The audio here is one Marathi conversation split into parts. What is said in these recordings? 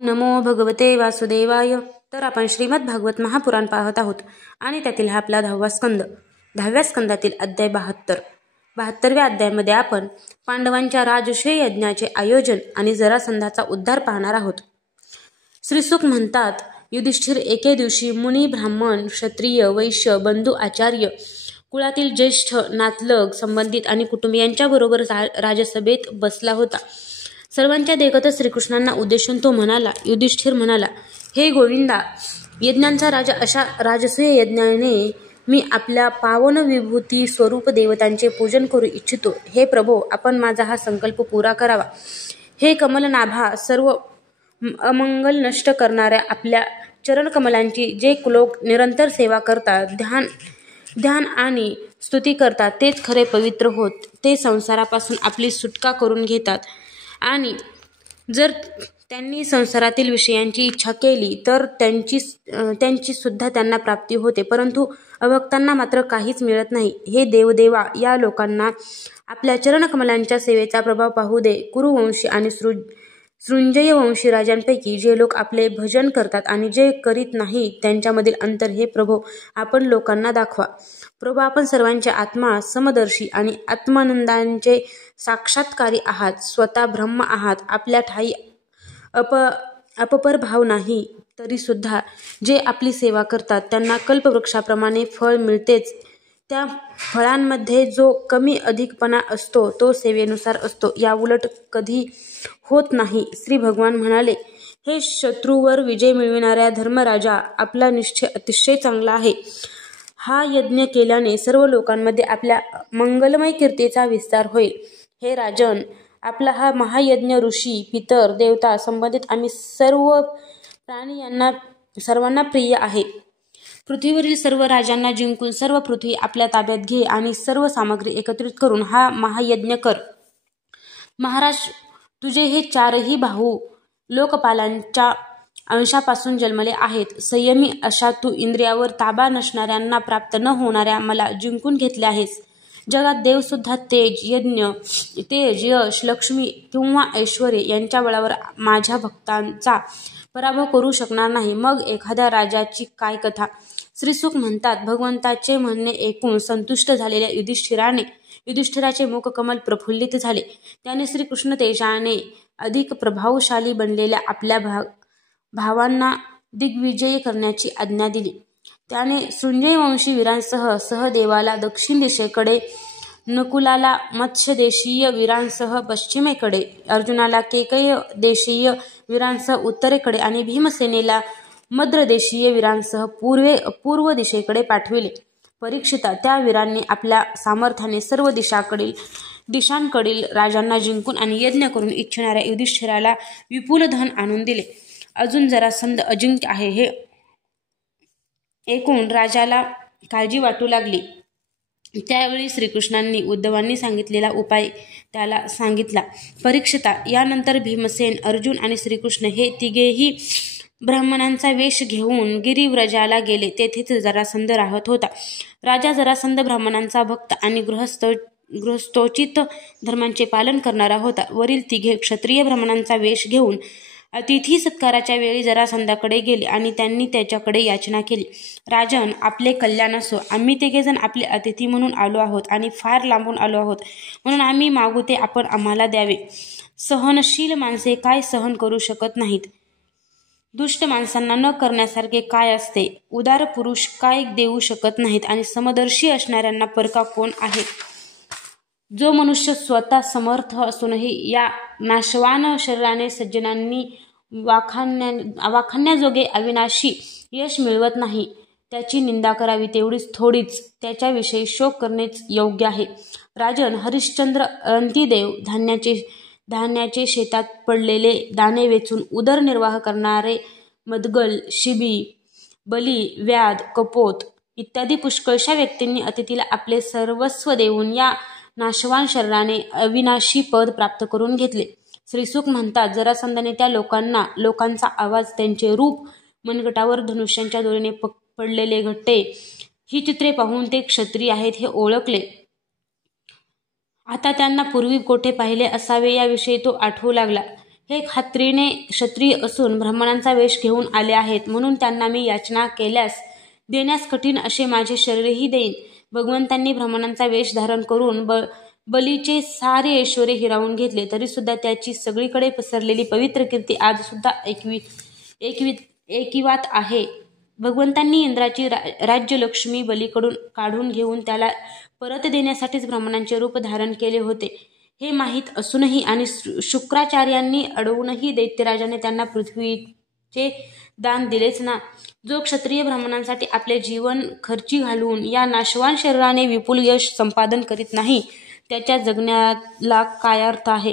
नमो भगवते वासुदेवाय. तर आपण श्रीमद भागवत महापुराण पाहत आहोत आणि त्यातील हा आपला 10वा स्कंद. 10व्या स्कंदातील अध्याय 72. 72व्या अध्यायामध्ये आपण पांडवांच्या राजश्री यज्ञाचे आयोजन आणि जरासंधाचा उद्धार पाहणार आहोत. श्रीसुख म्हणतात, युधिष्ठिर एके दिवशी मुनी, ब्राह्मण, क्षत्रिय, वैश्य, बंधू, आचार्य कुळातील ज्येष्ठ, नातलग, संबंधित आणि कुटुंबियांच्या बरोबर राजसभेत बसला होता. सर्वांच्या देखतच श्रीकृष्णांना उद्देशून तो म्हणाला. युधिष्ठिर म्हणाला, हे गोविंदा, यज्ञांचा राजा अशा राजसूय यज्ञाने मी आपल्या पावन विभूती स्वरूप देवतांचे पूजन करू इच्छितो. हे प्रभो, आपण माझा हा संकल्प पुरा करावा. हे कमलनाभा, सर्व अमंगल नष्ट करणाऱ्या आपल्या चरणकमलांची जे लोक निरंतर सेवा करतात, ध्यान आणि स्तुती करतात, तेच खरे पवित्र होत. ते संसारापासून आपली सुटका करून घेतात आणि जर त्यांनी संसारातील विषयांची इच्छा केली तर त्यांची सुद्धा त्यांना प्राप्ती होते, परंतु अभक्तांना मात्र काहीच मिळत नाही. हे देवदेवा, या लोकांना आपल्या चरणकमलांच्या सेवेचा प्रभाव पाहू दे. कुरुवंशी आणि सृंजय वंशी राजांपैकी जे लोक आपले भजन करतात आणि जे करीत नाही, त्यांच्यामधील अंतर हे प्रभो आपण लोकांना दाखवा. प्रभो, आपण सर्वांचे आत्मा समदर्शी आणि आत्मानंदांचे साक्षात्कारी आहात. स्वतः ब्रह्म आहात. आपल्या ठाई अपपर भाव नाही. तरी सुद्धा जे आपली सेवा करतात त्यांना कल्पवृक्षाप्रमाणे फळ मिळतेच. त्या फळांमध्ये जो कमी अधिकपणा असतो तो सेवेनुसार असतो, याउलट कधी होत नाही. श्री भगवान म्हणाले, हे शत्रूवर विजय मिळविणाऱ्या धर्मराजा, आपला निश्चय अतिशय चांगला आहे. हा यज्ञ केल्याने सर्व लोकांमध्ये आपल्या मंगलमय कीर्तीचा विस्तार होईल. हे राजन, आपला हा महायज्ञ ऋषी, पितर, देवता, संबंधित आम्ही सर्व प्राणी यांना सर्वांना प्रिय आहे. पृथ्वीवरील सर्व राजांना जिंकून सर्व पृथ्वी आपल्या ताब्यात घे आणि सर्व सामग्री एकत्रित करून हा महायज्ञ कर. महाराज, तुझे हे चारही भाऊ लोकपालांच्या अंशापासून जन्मले आहेत. संयमी अशा तू इंद्रियावर ताबा नसणाऱ्यांना, प्राप्त न होणाऱ्या मला जिंकून घेतले आहेस. जगात देवसुद्धा तेज, यश, लक्ष्मी किंवा ऐश्वर यांच्या बळावर माझ्या भक्तांचा पराभव करू शकणार नाही. मग एखाद्या राजाची काय कथा. श्रीसुख म्हणतात, भगवंताचे म्हणणे ऐकून संतुष्ट झालेल्या युधिष्ठिराचे मुखकमल प्रफुल्लित झाले. त्याने श्रीकृष्ण तेजाने अधिक प्रभावशाली बनलेल्या आपल्या भावांना दिग्विजय करण्याची आज्ञा दिली. त्याने सृंजयवंशी वीरांसह सहदेवाला दक्षिण दिशेकडे, नकुलाला मत्स्यदेशीय वीरांसह पश्चिमेकडे, अर्जुनाला केकय देशीय वीरांसह उत्तरेकडे आणि भीमसेनेला मद्रदेशीय वीरांसह पूर्व दिशेकडे पाठविले. परीक्षिता, त्या वीरांनी आपल्या सामर्थ्याने सर्व दिशांकडील राजांना जिंकून आणि यज्ञ करून इच्छिणाऱ्या युधिष्ठिराला विपुल धन आणून दिले. अजून जरासंध अजिंक्य आहे हे ऐकून राजाला काळजी वाटू लागली. त्यावेळी श्रीकृष्णांनी उद्धवांनी सांगितलेला उपाय त्याला सांगितला. परीक्षिता, यानंतर भीमसेन, अर्जुन आणि श्रीकृष्ण हे तिघेही ब्राह्मणांचा वेश घेऊन गिरिव्रजाला गेले. तेथेच जरासंध राहत होता. राजा जरासंध ब्राह्मणांचा भक्त आणि गृहस्थोचित धर्मांचे पालन करणारा होता. वरील तिघे क्षत्रिय ब्राह्मणांचा वेश घेऊन अतिथी सत्काराच्या वेळी जरासंधाकडे गेले आणि त्यांनी त्याच्याकडे याचना केली. राजन, आपले कल्याण असो. आम्ही तिघेजण आपले अतिथी म्हणून आलो आहोत आणि फार लांबून आलो आहोत, म्हणून आम्ही मागू ते आपण आम्हाला द्यावे. सहनशील माणसे काय सहन करू शकत नाहीत? दुष्ट माणसांना न करण्यासारखे काय असते? उदार पुरुष काय देऊ शकत नाहीत? आणि समदर्शी असणाऱ्यांना परका कोण आहे? जो मनुष्य स्वतः समर्थ असूनही या नाशवान शरीराने सज्जनांनी वाखाणण्याजोगे अविनाशी यश मिळवत नाही, त्याची निंदा करावी तेवढीच थोडीच, त्याच्याविषयी शोक करणेच योग्य आहे. राजन, हरिश्चंद्र रंतीदेव धान्याचे शेतात पडलेले दाणे वेचून उदरनिर्वाह करणारे मदगल, शिबी, बली, व्याध, कपोत इत्यादी पुष्कळशा व्यक्तींनी अतिथीला आपले सर्वस्व देऊन या नाशवान शरीराने अविनाशी पद प्राप्त करून घेतले. श्रीसुख म्हणतात, जरासंधाने त्या लोकांचा आवाज, त्यांचे रूप, मनगटावर धनुष्यांच्या दोरीने पडलेले घट्टे ही चित्रे पाहून ते क्षत्रिय आहेत हे ओळखले. आता त्यांना पूर्वी कोठे पाहिले असावे याविषयी तो आठवू लागला. हे खात्रीने क्षत्रिय असून ब्राह्मणांचा वेश घेऊन आले आहेत, म्हणून त्यांना मी याचना केल्यास देण्यास कठीण असे माझे शरीरही देईन. भगवंतांनी ब्राह्मणांचा वेश धारण करून बलीचे सारे ऐश्वर्य हिरावून घेतले, तरी सुद्धा त्याची सगळीकडे पसरलेली पवित्र कीर्ती आज सुद्धा ऐकिवात आहे. भगवंतांनी इंद्राची राज्यलक्ष्मी बलीकडून काढून घेऊन त्याला परत देण्यासाठीच ब्राह्मणांचे रूप धारण केले होते हे माहीत असूनही आणि शुक्राचार्यांनी अडवूनही दैत्यराजाने त्यांना पृथ्वीचे दान दिलेच ना. जो क्षत्रिय ब्राह्मणांसाठी आपले जीवन खर्ची घालून या नाशवान शरीराने विपुल यश संपादन करीत नाही, त्याच्या जगण्याला काय अर्थ आहे.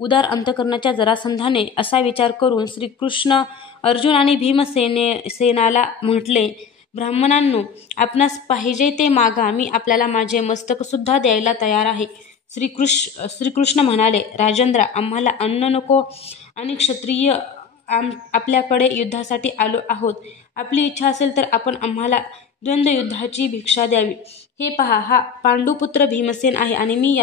उदार अंतकरणाच्या जरासंधाने असा विचार करून श्रीकृष्ण अर्जुन आणि भीमसेनाला म्हटले, ब्राह्मणांनो, आपणास पाहिजे ते मागा, मी आपल्याला माझे मस्तक सुद्धा द्यायला तयार आहे. श्रीकृष्ण म्हणाले, राजेंद्र, आम्हाला अन्न नको आणि क्षत्रिय आपल्याकडे युद्धासाठी आलो आहोत. आपली इच्छा असेल तर आपण आम्हाला द्वंद्वयुद्धाची भिक्षा द्यावी. हे पहा, हा पांडुपुत्र भीमसेन आहे आणि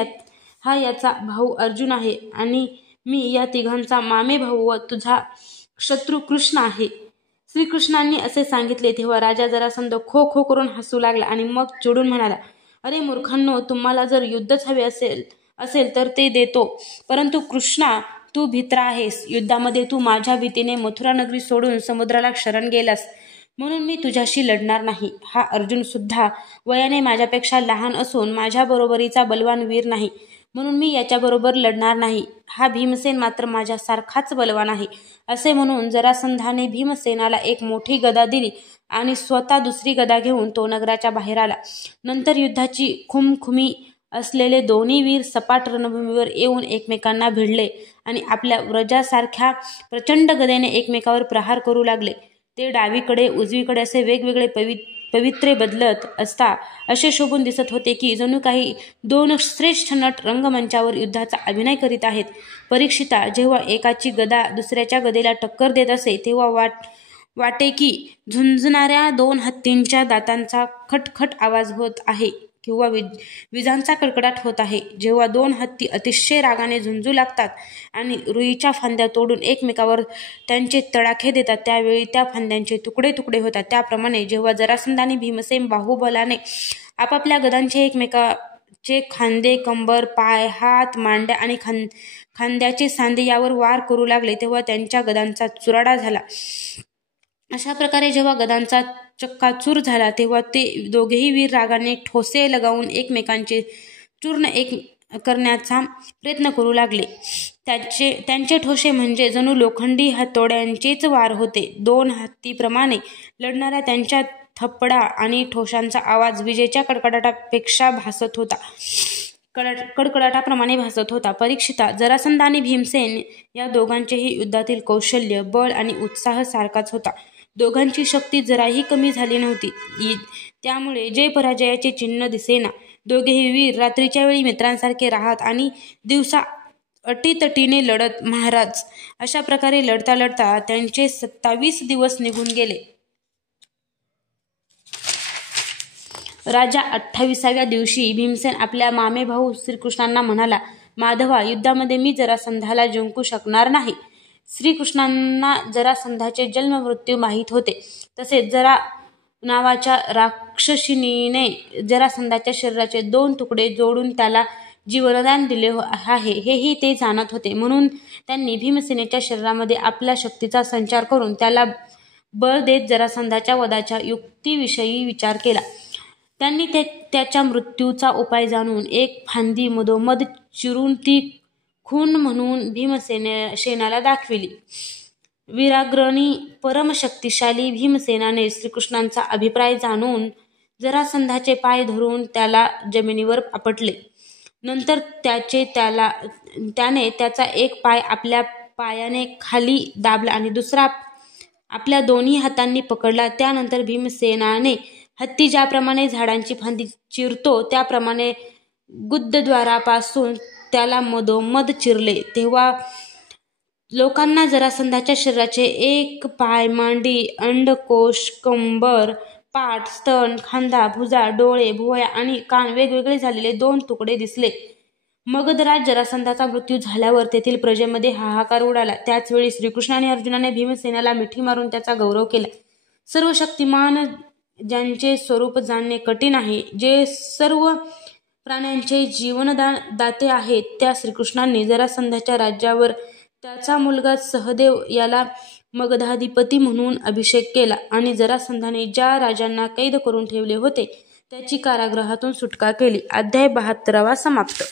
हा याचा भाऊ अर्जुन आहे आणि मी या तिघांचा मामे भाऊ व तुझा शत्रू कृष्ण आहे. श्रीकृष्णांनी असे सांगितले तेव्हा राजा जरासंध खो खो करून हसू लागला आणि मग चिडून म्हणाला, अरे मूर्खांनो, तुम्हाला जर युद्धच हवे असेल तर ते देतो, परंतु कृष्णा, तू भित्रा आहेस. युद्धामध्ये तू माझ्या भीतीने मथुरा नगरी सोडून समुद्राला शरण गेलास, म्हणून मी तुझ्याशी लढणार नाही. हा अर्जुन सुद्धा वयाने माझ्यापेक्षा लहान असून माझ्या बरोबरीचा बलवान वीर नाही, म्हणून मी याच्याबरोबर लढणार नाही. हा भीमसेन मात्र माझ्यासारखाच बलवान आहे. असे म्हणून जरासंधाने भीमसेनाला एक मोठी गदा दिली आणि स्वतः दुसरी गदा घेऊन तो नगराच्या बाहेर आला. नंतर युद्धाची खुमखुमी असलेले दोन्ही वीर सपाट रणभूमीवर येऊन एकमेकांना भिडले आणि आपल्या व्रजासारख्या प्रचंड गदेने एकमेकावर प्रहार करू लागले. ते डावीकडे उजवीकडे असे वेगवेगळे पवित्रे बदलत असता असे शोभून दिसत होते की जणू काही दोन श्रेष्ठ नट रंगमंचावर युद्धाचा अभिनय करीत आहेत. परीक्षिता, जेव्हा एकाची गदा दुसऱ्याच्या गदेला टक्कर देत असे तेव्हा वाटे की झुंजणाऱ्या दोन हत्तींच्या दातांचा खटखट आवाज होत आहे किंवा विजांचा कडकडाट होत आहे. जेव्हा दोन हत्ती अतिशय रागाने झुंजू लागतात आणि रुईच्या फांद्या तोडून एकमेकावर त्यांचे तडाखे देतात त्यावेळी त्या फांद्यांचे तुकडे तुकडे होतात. त्याप्रमाणे जेव्हा जरासंध आणि भीमसेन बाहुबलाने आपापल्या गदांचे एकमेकाचे खांदे, कंबर, पाय, हात, मांड्या आणि खांद्याचे सांधे यावर वार करू लागले तेव्हा त्यांच्या गदांचा चुराडा झाला. अशा प्रकारे जेव्हा गदांचा चक्काचूर झाला तेव्हा ते दोघेही वीर रागाने ठोसे लगावून एकमेकांचे चूर्ण करण्याचा प्रयत्न करू लागले. त्यांचे ठोसे म्हणजे जणू लोखंडी हातोड्यांचेच वार होते. दोन हत्तीप्रमाणे लढणाऱ्या त्यांच्या थपडा आणि ठोशांचा आवाज विजेच्या कडकडाटाप्रमाणे भासत होता. परीक्षिता, जरासंध आणि भीमसेन या दोघांचेही युद्धातील कौशल्य, बळ आणि उत्साह सारखाच होता. दोघांची शक्ती जराही कमी झाली नव्हती. त्यामुळे जय पराजयाचे चिन्ह दिसेना. दोघेही वीर रात्रीच्या वेळी मित्रांसारखे राहत आणि दिवसा अटीतटीने लढत. महाराज, अशा प्रकारे लढता लढता त्यांचे 27 दिवस निघून गेले. राजा 28व्या दिवशी भीमसेन आपल्या मामे भाऊ श्रीकृष्णांना म्हणाला, माधवा, युद्धामध्ये मी जरासंधाला जिंकू शकणार नाही. श्रीकृष्णांना जरासंधाचे जन्म मृत्यू माहीत होते. तसेच जरा नावाच्या राक्षसीने जरासंधाच्या शरीराचे 2 तुकडे जोडून त्याला जीवनदान दिले आहे हेही ते जाणत होते. म्हणून त्यांनी भीमसेनेच्या शरीरामध्ये आपल्या शक्तीचा संचार करून त्याला बळ देत जरासंधाच्या वधाच्या युक्तीविषयी विचार केला. त्यांनी त्याच्या मृत्यूचा उपाय जाणून एक फांदी मधोमध चिरून ती खून म्हणून भीमसेनाला दाखविली. वीराग्रणी परमशक्तिशाली भीमसेनाने श्रीकृष्णांचा अभिप्राय जाणून जरासंधाचे पाय धरून त्याला जमिनीवर आपटले. नंतर त्याने त्याचा एक पाय आपल्या पायाने खाली दाबला आणि दुसरा आपल्या दोन्ही हातांनी पकडला. त्यानंतर भीमसेनाने हत्ती ज्याप्रमाणे झाडांची फांदी चिरतो त्याप्रमाणे गुदद्वारापासून त्याला मधोमध चिरले. तेव्हा लोकांना जरासंधाच्या शरीराचे एक पाय, मांडी, अंडकोश, कंबर, पाठ, स्तन, खांदा, भुजा, डोळे, भुवया आणि कान वेगवेगळे झालेले 2 तुकडे दिसले. मगधराज जरासंधाचा मृत्यू झाल्यावर तेथील प्रजेमध्ये हाहाकार उडाला. त्याचवेळी श्रीकृष्ण आणि अर्जुनाने भीमसेनाला मिठी मारून त्याचा गौरव केला. सर्व शक्तिमान, ज्यांचे स्वरूप जाणणे कठीण आहे, जे सर्व प्राण्यांचे जीवनदाते आहेत, त्या श्रीकृष्णांनी जरासंधाच्या राज्यावर त्याचा मुलगा सहदेव याला मगधाधिपती म्हणून अभिषेक केला आणि जरासंधाने ज्या राजांना कैद करून ठेवले होते त्याची कारागृहातून सुटका केली. अध्याय 72 समाप्त.